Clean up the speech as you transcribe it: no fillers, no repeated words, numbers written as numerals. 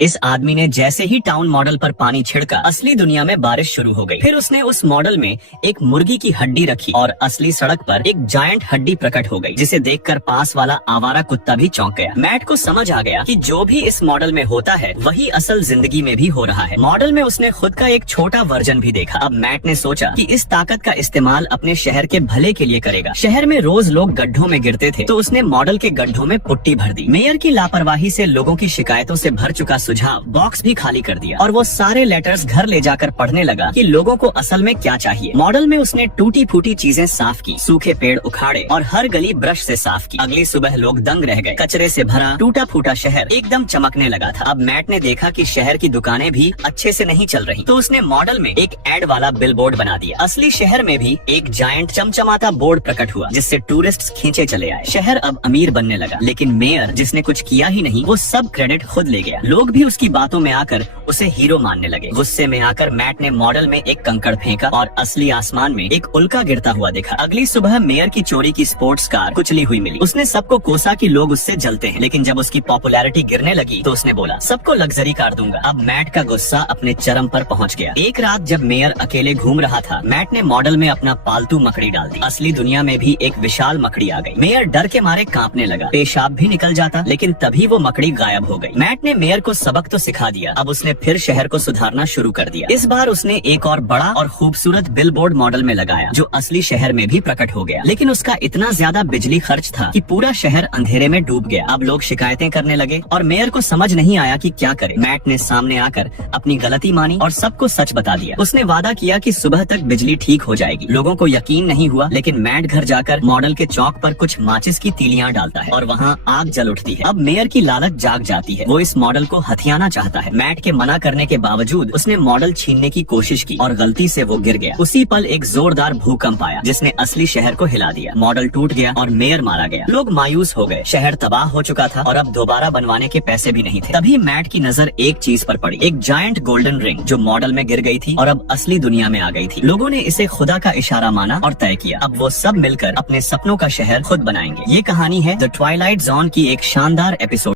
इस आदमी ने जैसे ही टाउन मॉडल पर पानी छिड़का, असली दुनिया में बारिश शुरू हो गई। फिर उसने उस मॉडल में एक मुर्गी की हड्डी रखी और असली सड़क पर एक जायंट हड्डी प्रकट हो गई, जिसे देखकर पास वाला आवारा कुत्ता भी चौंक गया। मैट को समझ आ गया कि जो भी इस मॉडल में होता है वही असल जिंदगी में भी हो रहा है। मॉडल में उसने खुद का एक छोटा वर्जन भी देखा। अब मैट ने सोचा कि इस ताकत का इस्तेमाल अपने शहर के भले के लिए करेगा। शहर में रोज लोग गड्ढों में गिरते थे, तो उसने मॉडल के गड्ढों में पुट्टी भर दी। मेयर की लापरवाही से लोगों की शिकायतों से भर चुका सुझाव बॉक्स भी खाली कर दिया और वो सारे लेटर्स घर ले जाकर पढ़ने लगा कि लोगों को असल में क्या चाहिए। मॉडल में उसने टूटी फूटी चीजें साफ की, सूखे पेड़ उखाड़े और हर गली ब्रश से साफ की। अगली सुबह लोग दंग रह गए। कचरे से भरा टूटा फूटा शहर एकदम चमकने लगा था। अब मैट ने देखा कि शहर की दुकानें भी अच्छे से नहीं चल रही, तो उसने मॉडल में एक एड वाला बिल बोर्ड बना दिया। असली शहर में भी एक जायंट चमचमाता बोर्ड प्रकट हुआ, जिससे टूरिस्ट खींचे चले आए। शहर अब अमीर बनने लगा, लेकिन मेयर जिसने कुछ किया ही नहीं, वो सब क्रेडिट खुद ले गया। लोग भी उसकी बातों में आकर उसे हीरो मानने लगे। गुस्से में आकर मैट ने मॉडल में एक कंकड़ फेंका और असली आसमान में एक उल्का गिरता हुआ देखा। अगली सुबह मेयर की चोरी की स्पोर्ट्स कार कुचली हुई मिली। उसने सबको कोसा कि लोग उससे जलते हैं, लेकिन जब उसकी पॉपुलैरिटी गिरने लगी तो उसने बोला, सबको लग्जरी कार दूंगा। अब मैट का गुस्सा अपने चरम पर पहुंच गया। एक रात जब मेयर अकेले घूम रहा था, मैट ने मॉडल में अपना पालतू मकड़ी डाल दी। असली दुनिया में भी एक विशाल मकड़ी आ गई। मेयर डर के मारे कांपने लगा। पेशाब भी निकल जाता, लेकिन तभी वो मकड़ी गायब हो गई। मैट ने मेयर को सबक तो सिखा दिया। अब उसने फिर शहर को सुधारना शुरू कर दिया। इस बार उसने एक और बड़ा और खूबसूरत बिलबोर्ड मॉडल में लगाया, जो असली शहर में भी प्रकट हो गया। लेकिन उसका इतना ज्यादा बिजली खर्च था कि पूरा शहर अंधेरे में डूब गया। अब लोग शिकायतें करने लगे और मेयर को समझ नहीं आया कि क्या करे। मैट ने सामने आकर अपनी गलती मानी और सबको सच बता दिया। उसने वादा किया कि सुबह तक बिजली ठीक हो जाएगी। लोगों को यकीन नहीं हुआ, लेकिन मैट घर जाकर मॉडल के चौक पर कुछ माचिस की तीलियां डालता है और वहाँ आग जल उठती है। अब मेयर की लालच जाग जाती है। वो इस मॉडल को हथियाना चाहता है। मैट के मना करने के बावजूद उसने मॉडल छीनने की कोशिश की और गलती से वो गिर गया। उसी पल एक जोरदार भूकंप आया, जिसने असली शहर को हिला दिया। मॉडल टूट गया और मेयर मारा गया। लोग मायूस हो गए। शहर तबाह हो चुका था और अब दोबारा बनवाने के पैसे भी नहीं थे। तभी मैट की नजर एक चीज पर पड़ी, एक जायंट गोल्डन रिंग जो मॉडल में गिर गई थी और अब असली दुनिया में आ गई थी। लोगों ने इसे खुदा का इशारा माना और तय किया, अब वो सब मिलकर अपने सपनों का शहर खुद बनाएंगे। ये कहानी है द ट्वाइलाइट जोन की एक शानदार एपिसोड।